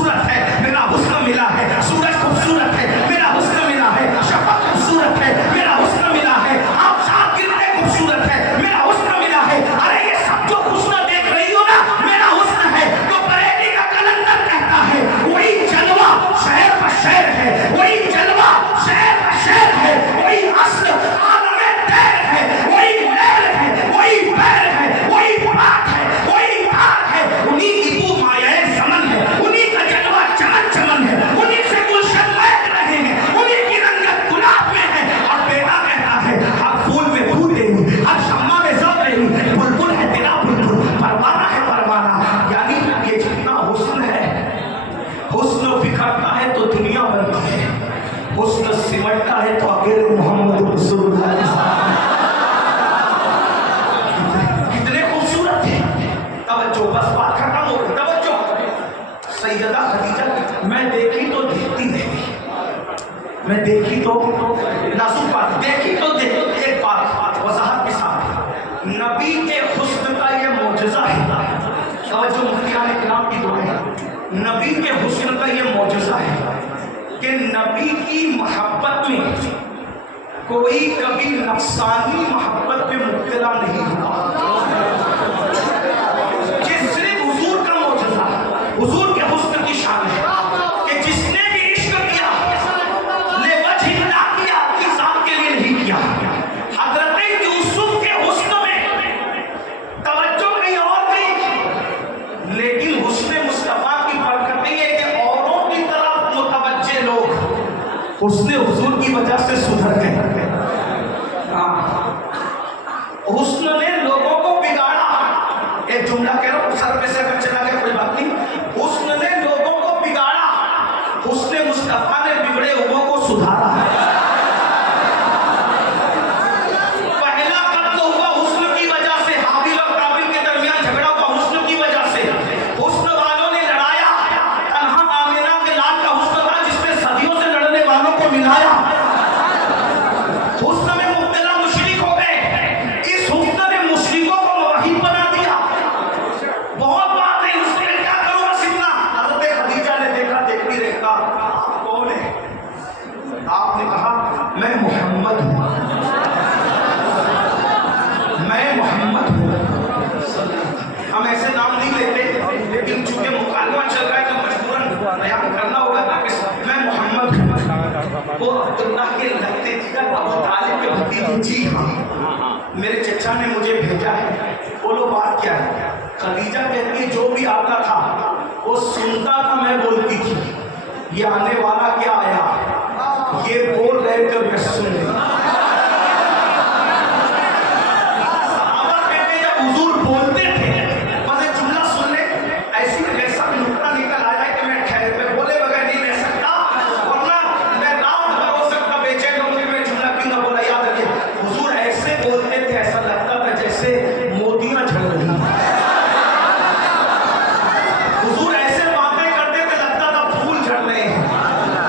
खूबसूरत है, मेरा हुस्न मिला है। सूरज खूबसूरत है, मेरा हुस्न मिला है। शफक खूबसूरत है, मेरा हुस्न मिला है। आबशार कितने खूबसूरत है, मेरा हुस्न मिला है। अरे ये सब जो हुस्न देख रही हो ना, मेरा हुस्न है। तो बरेली का कलंदर कहता है वही जलवा शहर पर शहर है, वही जलवा शहर पर शहर है, वही असल आलमे तैर है, वही लैल है, वही पैर है, वही बात है, वही तार है। उन्हीं की वो मायाए ज़मन है, उन्हीं का जलवा चमन चमन है, उन्हीं से गुलशन महक रहे हैं, उन्हीं की रंगत गुलाब में है। और बेटा कहता है अब फूल में फूल देंगे, अब शम्मा में ज़ौक़ देंगे, बुलबुल है तेरा बुलबुल, परवाना है परवाना। यानी ये जितना हुस्न है, हुस्न बिखरता है तो दुनिया बनती है, हुस्न सिमटता है तो अकेले मोहम्मद रसूलुल्लाह। कितने खूबसूरत थे। तवज्जो, बस बात खत्म हो गई। तवज्जो, सैयदा खदीजा मैं देखी तो देखती नहीं, मैं देखी तो नाजुक बात देखी तो देख। एक बात वजाहत के साथ, नबी के हुस्न का ये मौजज़ा है। तवज्जो, मुफ्तियान इकराम की दुआ है, नबी के हुस्न का ये मौजज़ा है कि नबी की मोहब्बत में कोई कभी नफसानी मोहब्बत में मुब्तला नहीं हुआ। ये सिर्फ हुजूर का मौजज़ा, हुजूर के हुस्न की शान है कि जिसने भी इश्क किया लेवजहिल्लाह किया, अपनी जात के लिए नहीं किया। हज़रत यूसुफ के हुस्न में तवज्जो कहीं और गई, लेकिन हुस्न मुस्तफा की बरकतें ये कि औरों की तरफ मुतवज्जे लोग हुस्न हुजूर की वजह से सुधर गए। हुस्न ने लोगों को बिगाड़ा। एक जुमला कह रहा हूं, सर पे से अगर चला गया कोई बात नहीं। हुस्न ने लोगों को बिगाड़ा, हुस्न मुस्तफा ने बिगड़े हुओं को सुधारा। पहला कत्ल हुआ हुस्न की वजह से, हाबिल और काबिल के दरमियान झगड़ा हुआ हुस्न की वजह से। हुस्न वालों ने लड़ाया, तन्हा आमिना के लाल का हुस्न था जिसने सदियों से लड़ने वालों को मिलाया। हुस्न में मुब्तला मुशरिक हो गए, इस हुस्न ने मुशरिकों को मुवाहिद बना दिया। बहुत बात है, हुस्न में क्या करूं बस इतना। हज़रत खदीजा ने देखा, देखती रहता, आप कौन है? आपने कहा मैं मोहम्मद हूं, मैं मोहम्मद हूं। हम ऐसे नाम नहीं लेते, लेकिन चूंकि मुकालमा चल रहा है तो मजबूरन बयान करना होगा ताकि मैं मोहम्मद हूं। वो अब्दुल्लाह के लगते जिगर अबू तालिब के भतीजे, जी हाँ मेरे चचा ने मुझे भेजा है। बोलो बात क्या है? खदीजा कहती है जो भी आता था वो सुनता था, मैं बोलती थी ये आने वाला क्या आया, ये बोल रहे थे मैं सुन रही। सहाबा कहते जब हुजूर बोलते थे बस एक जुमला सुन ले, ऐसी ऐसा नुक्ता निकल आया कि मैं ठहर पे बोले बगैर नहीं रह सकता, वरना मैं रात भर हो सकता बेचैन होकर मैं जुमला क्यों ना बोला। याद रखिए हुजूर ऐसे बोलते थे, ऐसा लगता था जैसे मोतियां झड़ रही। हुजूर ऐसे बातें करते थे लगता था फूल झड़ रहे हैं।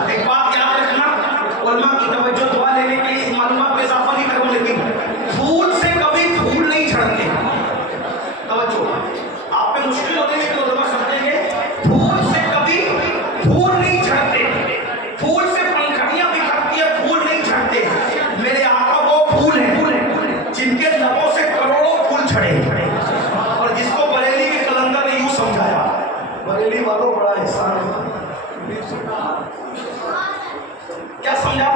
एक बात याद रखना, उलमा की तवज्जो दुआ लेने के लिए मालूमात में इजाफा नहीं करूं, लेकिन फूल से कभी फूल नहीं झड़ते। तवज्जो, आप पे मुश्किल होने लगी तो उलमा समझेंगे, फूल से कभी फूल नहीं झड़ते। फूल से पंखड़ियां बिखरती है, फूल नहीं झड़ते। मेरे आका वो फूल है जिनके लबों से करोड़ों फूल झड़े। और जिसको बरेली के कलंदर ने यूं समझाया, बरेली वालों बड़ा एहसान है। क्या समझा?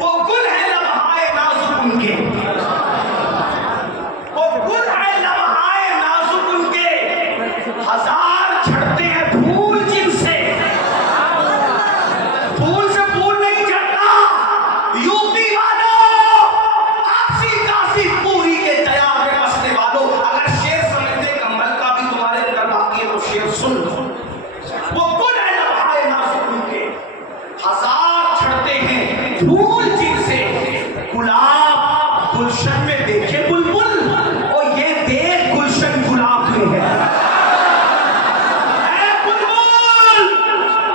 वो गुल है लम्हाए नाजुक उनके, वो गुल है लम्हाए नाजुक उनके, हजार झड़ते हैं फूल जिनसे, फूल से फूल नहीं झड़ता। यूपी वालों, आपसी काशी पूरी के तैयार में बसने वालों, अगर शेर समझते कम्बल का भी तुम्हारे अंदर बाकी है तो शेर सुन लो। वो गुल है लम्हाए नाजुक उनके, हजार झड़ते हैं फूल जिनसे। गुलाब गुलशन में देखे बुलबुल, और ये देख गुलशन गुलाब में है। ऐ बुलबुल,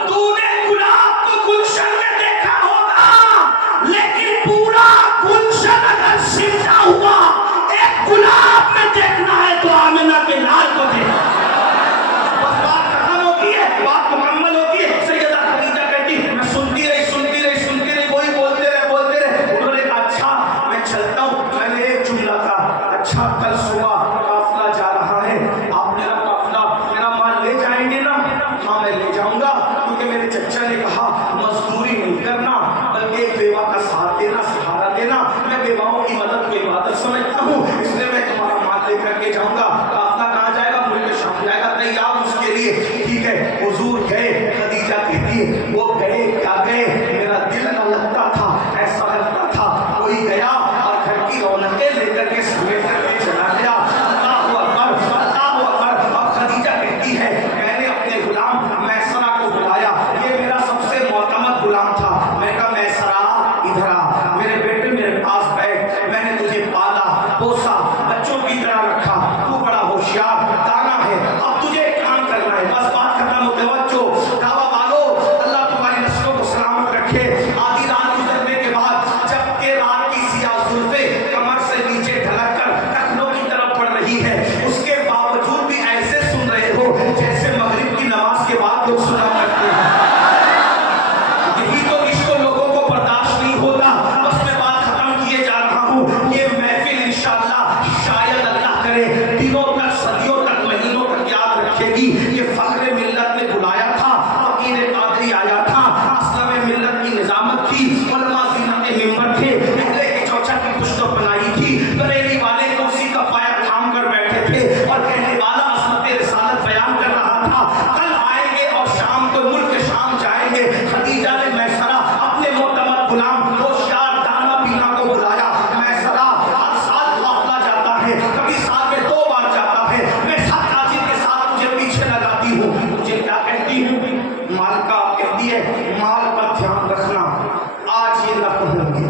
तूने गुलाब को गुलशन में देखा होगा, लेकिन पूरा गुलशन अगर सिमटा हुआ एक गुलाब में देखना है तो आमिना के लाल को देखना। बस बात खत्म होती है, बात मुकम्मल होती है। मेरे चचा ने कहा मजदूरी नहीं करना बल्कि एक बेवा का साथ देना, सहारा देना। मैं बेवाओं की मदद को इबादत समझता हूँ, इसलिए मैं तुम्हारा माल लेकर के जाऊंगा। काफिला कहाँ जाएगा? मुल्क शाम जाएगा। तैयार उसके लिए? ठीक है। हुजूर गए, खदीजा कहती है वो गए, क्या गए? मेरा दिल न लगता था, ऐसा लगता था कोई गया और घर की रौनकें लेकर के समेट करके चला गया। अल्लाहु अकबर, अल्लाहु अकबर। अब खदीजा कहती है मैंने अपने गुलाम मैसरा को बुलाया, ये मेरा सबसे मोतमद गुलाम था। मैंने कहा मैसरा इधर आ, मेरे बेटे मेरे पास बैठ, मैंने तुझे पाला पोसा, बच्चों की तरह रखा, तू बड़ा होशियार दाना है, अब तुझे एक काम करना है, बस बात खत्म हो। तवज्जो, दावा मांगो, अल्लाह तुम्हारी नस्लों को सलामत रखे। आधी रात गुजरने के बाद जबकि रात की सियाह जुल्फें कमर से नीचे ढलक कर टखनों की तरफ पड़ रही है, उसके बावजूद भी ऐसे सुन रहे हो जैसे मगरिब की नमाज के बाद लोग सुना करते हैं। यही तो इश्क लोगों को बर्दाश्त नहीं होता। बस मैं बात खत्म किए जा रहा हूँ। ये महफिल इंशाअल्लाह शायद अल्लाह करे दिनों तक, सदियों तक, महीनों तक याद रखेगी। ये फख्र मिल्लत ने बुलाया था, फकीर कादरी आया था, असलम मिल्लत की निजामत थी, उलमा ज़ीनत मिंबर थे, अहले की चौचा की पुश्तो बनाई थी, बरेली वाले कुर्सी का पाया थाम कर बैठे थे और कहने वाला असमत रिसालत बयान कर रहा था। कल आएंगे और शाम को मुल्क शाम जाएंगे। खदीजा ने मैसरा अपने मोतमद गुलाम होशियार दाना पीना को बुलाया। मैसरा हर साल काफिला जाता है, कभी साल में 2 बार जाता है। मैं सब ताजिर के साथ तुझे पीछे लगाती हूँ। मुझे क्या कहती हूँ? मालिका कहती है माल पर ध्यान रखना, आज ये न कहूँगी।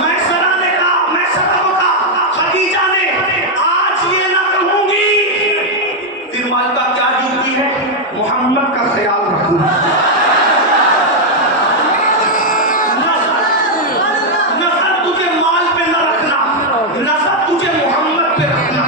मैसरा ने कहा, मैसरा को कहा खदीजा ने, आज ये न कहूँगी। फिर मालिका क्या जीती है? मोहम्मद का ख्याल रखना। नजर तुझे माल पे न रखना, नजर तुझे मोहम्मद पे रखना।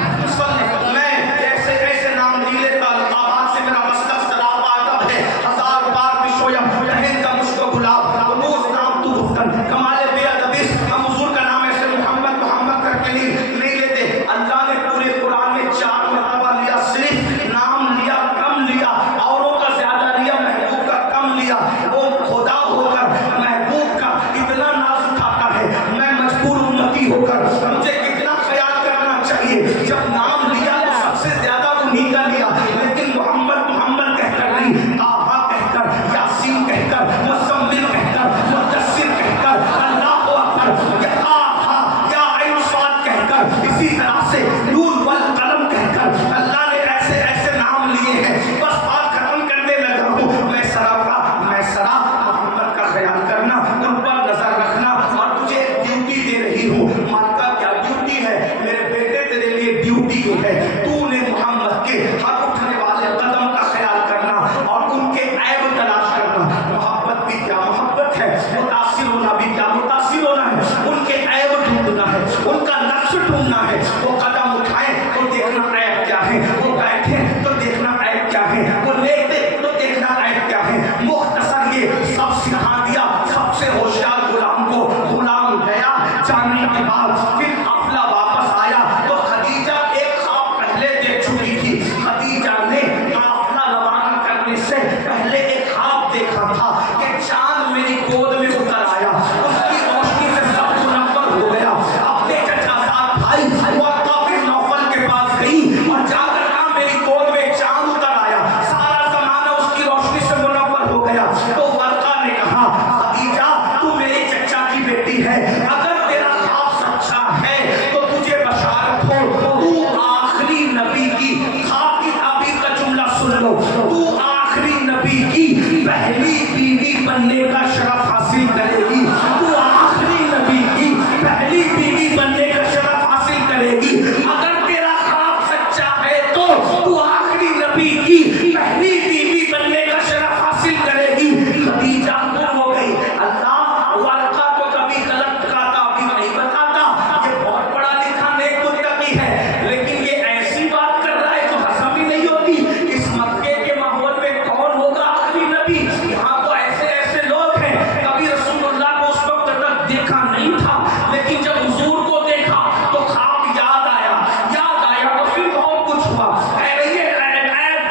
मैं ऐसे ऐसे नाम नहीं लेता, आबाद से मेरा मसला सलाब आदब है। 1000 बार भी शोयम रहें का मुझको गुलाब, रोज नाम तू गुफ्तन कमाले बेअदबिस। हम हुजूर का नाम ऐसे मोहम्मद मोहम्मद करके नहीं लेते। अल्लाह ने पूरे कुरान में 4 मरतबा लिया, सिर्फ नाम लिया, कम लिया, औरों का ज्यादा लिया, महबूब का कम लिया। वो खुदा होकर महबूब का इतना नाज उठाता है, मैं मजबूर उम्मती होकर मुझे कितना ख्याल करना चाहिए। जब नाम लिया तो सबसे ज्यादा उन्हीं का लिया, लेकिन मोहम्मद मोहम्मद कहकर नहीं, ताहा कहकर, यासीन कहकर, मुज़म्मिल कहकर, मुद्दस्सिर कहकर, अल्लाहु अकबर, या ताहा या ऐन स्वाद कहकर, इसी तरह से नून वल कलम कहकर अल्लाह ने ऐसे ऐसे नाम लिए हैं। बस बात खत्म करने लगा हूँ। मैसरा मोहम्मद का ख्याल करना, उन पर नजर रखना, और तुझे ड्यूटी दे रही हूँ। मालिका क्या ड्यूटी है? मेरे बेटे तेरे लिए ड्यूटी है, तूने मोहम्मद के हर उठने वाले कदम का ख्याल करना और उनके ऐब तलाश करना। मोहब्बत भी क्या मोहब्बत है, मुतासिर होना भी क्या मुतासिर होना है। उनके ऐब ढूंढना है, उनका नक्श ढूंढना है। वो कदम उठाए तो देखना ऐब क्या है, वो बैठे तो देखना ऐब क्या है, वो लेटे तो देखना ऐब क्या है। मुख्तसर ये सब सिखा दिया सबसे होशियार गुलाम को। गुलाम गया, जाने के बाद फिर काफिला वापस आया तो खदीजा एक ख्वाब पहले देख चुकी थी। खदीजा ने काफिला रवाना करने से पहले एक ख्वाब देखा था कि चांद मेरी गोद में उतर आया, उसकी रोशनी से सब मुनव्वर हो गया। अपने चचाजाद भाई वाक़ा बिन नौफल के पास गई और जाकर कहा मेरी गोद में चांद उतर आया, सारा जमाना उसकी रोशनी से मुनव्वर हो गया। तो वाक़ा ने कहा खदीजा तू मेरे चचा की बेटी है, अगर तेरा ख्वाब सच्चा है तो तुझे बशारत हो, तू आखिरी नबी की खाकी ताबीर का जुमला सुन लो, तू आखिरी नबी की पहली बीवी बनने का शरफ हासिल करेगी। तू आखिरी नबी की पहली बीवी बनने का शरफ हासिल करेगी। अगर तेरा ख्वाब सच्चा है तो तू आखिरी नबी की पहली बीवी बनने का शरफ हासिल करेगी। खदीजा गुम हो गई। अल्लाह वाक़ा को कभी गलत का ताबीर नहीं बताता। ये बहुत बड़ा लिखा नेक मुत्तकी है, लेकिन ये ऐसी बात कर रहा है जो हज़म ही नहीं होती। इस मक्के के माहौल में कौन होगा आखिरी नबी? यहाँ तो ऐसे ऐसे लोग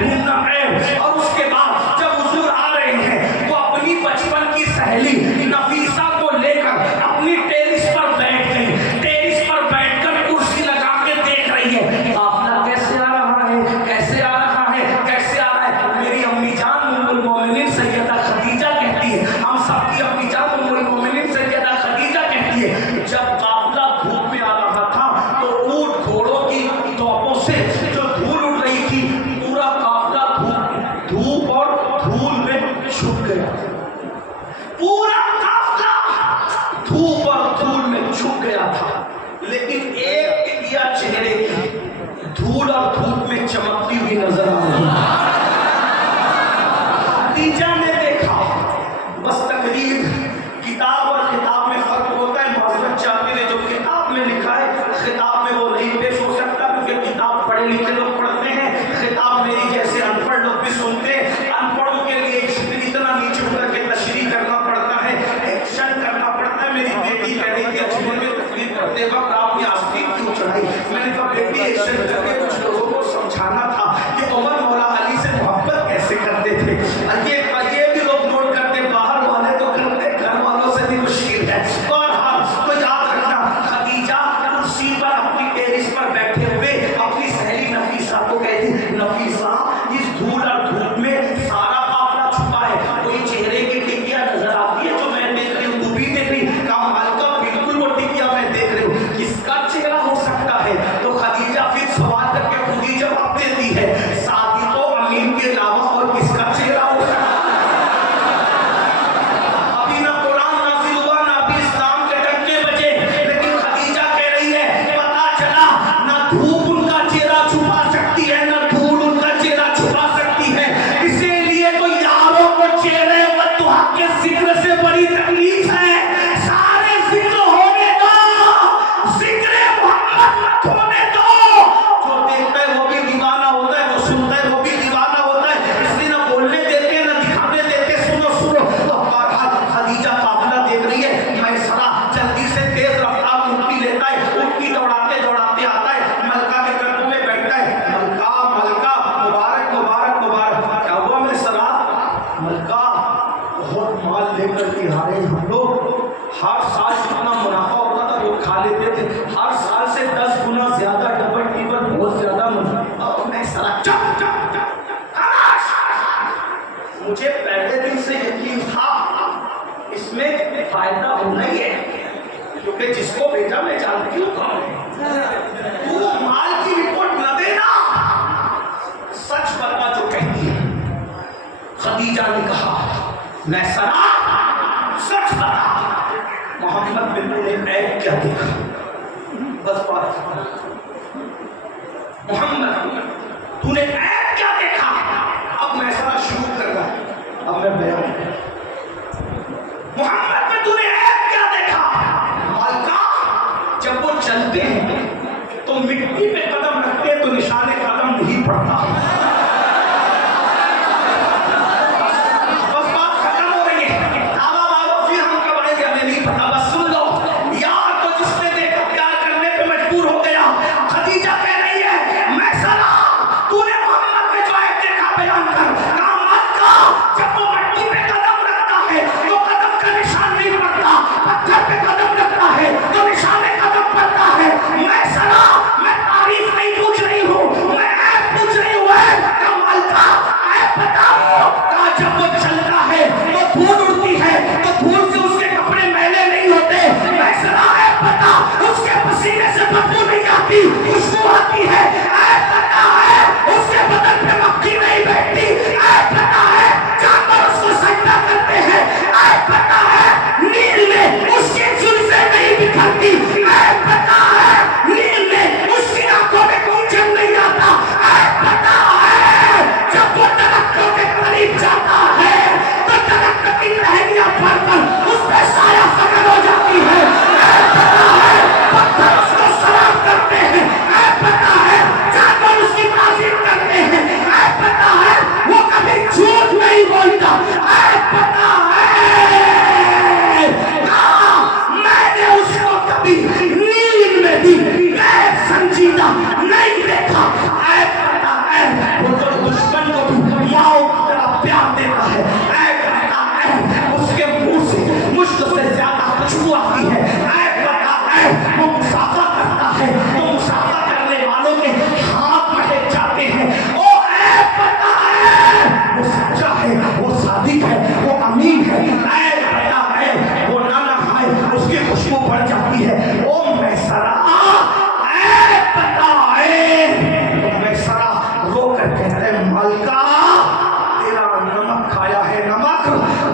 ढूंढना है। और उसके बाद जब हुजूर आ रहे हैं तो अपनी बचपन की सहेली नफीसा को लेकर अपनी टेरिस पर बैठ गई। टेरिस पर बैठकर कुर्सी लगा के देख रही है काफिला कैसे आ रहा है, कैसे आ रहा है, कैसे आ रहा है। मेरी अम्मी जान उम्मुल मोमिनीन सैयदा खदीजा कहती है, हम सबकी अम्मी जान उम्मुल मोमिनीन सैयदा खदीजा कहती है, जब काफिला धूप में आ रहा था तो ऊंट घोड़ों की तोपों से जो धूल उड़ रही थी, पूरा काफिला धूप और धूल में छुप गया। पूरा काफिला धूप और धूल में छुप गया था, लेकिन एक टिकिया चेहरे की धूल और धूप में चमकती हुई नजर आ रही। खदीजा ने देखा, बस तकरीर किताब और किताब में फर्क होता है। माजरत चाहते ने जो किताब में लिखा है खिताब में वो नहीं पेश हो सकता, क्योंकि किताब पढ़े लिखे लोग पढ़ते हैं, खिताब मेरी जैसे अनपढ़ लोग भी सुनते हैं। अनपढ़ों के लिए इतना नीचे उतर के तशरीह करना पड़ता है, एक्शन करना पड़ता है। मेरी बेटी कह रही थी अजमेर में तकरीर करते वक्त आपने आस्तीन क्यों चढ़ाई? मैंने कहा बेटी एक्शन करके कुछ लोगों को समझाना था कि उमर मौला अली से मोहब्बत कैसे करते थे। ये भी लोग नोट करते, बाहर वाले तो करते, घर वालों से भी मुश्किल है। बहरहाल तो याद रखना, खदीजा कुर्सी पर अपनी टेरिस पर बैठे हुए अपनी सहेली नफीसा को कहती, नफीसा इस धूल और धूप में सारा काफिला छुपा है, कोई चेहरे की टिकिया नजर आती है जो मैं देख रही हूँ, तू भी देख रही। कहा मालिका बिल्कुल वो टिकिया मैं देख रही हूँ, किसका चेहरा हो सकता है? तो खदीजा फिर सवाल करके खुद ही जवाब देती है, सादी तो अमीन के अलावा और किसका चेहरा हो सकता है? अभी ना कुरान नाज़िल हुआ, ना अभी इस्लाम के डंके बजे, लेकिन खदीजा कह रही है पता चला ना धूप उनका चेहरा छुपा सकती है, ना धूल उनका चेहरा छुपा सकती है। इसीलिए तो यारों को चेहरे बद्दुआ के जिक्र से बड़ी तकलीफ है। सारे जिक्र होने दो, जिक्र मोहम्मद मत होने दो। जो देखता है वो भी दीवाना होता है, वो सुनता है वो भी दीवाना होता है। इसलिए ना बोलने देते ना दिखाने देते, सुनो सुनो। तो बहरहाल खदीजा काफिला देख रही है, मैसरा जल्दी से तेज रफ्तार ऊँटनी लेता है, ऊँटनी दौड़ाते दौड़ाते आता है, मलका के कदमों में बैठता है। मलका मलका मुबारक मुबारक मुबारक। क्या हुआ मैसरा? मलका बहुत माल लेकर के आ रहे हम लोग, हर साल जितना मुनाफा होता था वो खा लेते थे, हर साल से 10 गुना ज्यादा, डबल टिबल बहुत ज्यादा मुनाफा। मैसरा चुप चुप चुप, मुझे पहले दिन से यकीन था इसमें फायदा होना ही है, क्योंकि जिसको भेजा मैं जानती हूँ कौन है। तू माल की रिपोर्ट न देना, सच बता जो कहती है। खदीजा ने कहा मैसरा सच बता, मोहम्मद बिल्कुल ने ऐब क्या देखा? बस बात, मोहम्मद तूने ऐब क्या देखा? अब मैसरा शुरू कर रहा है, अब मैं बयान कर, मोहम्मद में तूने ऐब क्या देखा? मलका जब वो चलते हैं तो मिट्टी पे कदम रखते हैं तो निशाने कदम नहीं पड़ता। बस बात खत्म हो रही है, दावा वालों फिर हम कब आएंगे हमें नहीं पता। बस सुन लो यार, तो जिसने देखा प्यार करने पे मजबूर हो गया। खदीजा कह रही है मैसरा तूने मोहम्मद में जो ऐब देखा बयान कर। कहा मलका जब वो मिट्टी पे कदम रखता है तो कदम का निशान नहीं पड़ता, पत्थर पे कदम रखता है तो निशाने कदम पड़ता है। मैसरा मैं तारीफ नहीं पूछ रही हूँ, मैं ऐब पूछ रही हूँ। मलका तेरा नमक खाया है नमक,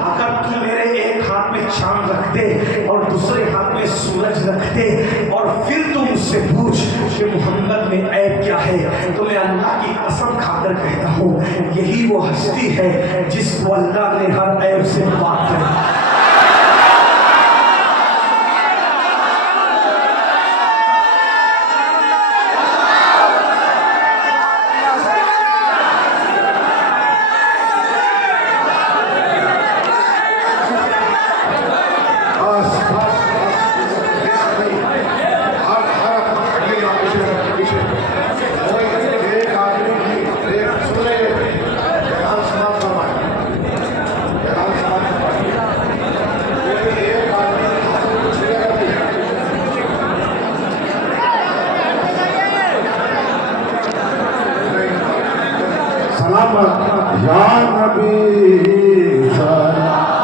अगर तू मेरे एक हाथ में चांद रख दे और दूसरे हाथ में सूरज रख दे और फिर तू मुझसे पूछ कि मोहम्मद में ऐब क्या है, तो मैं अल्लाह की कसम खाकर कहता हूँ यही वो हस्ती है जिसको अल्लाह ने हर ऐब से पाक किया। या नबी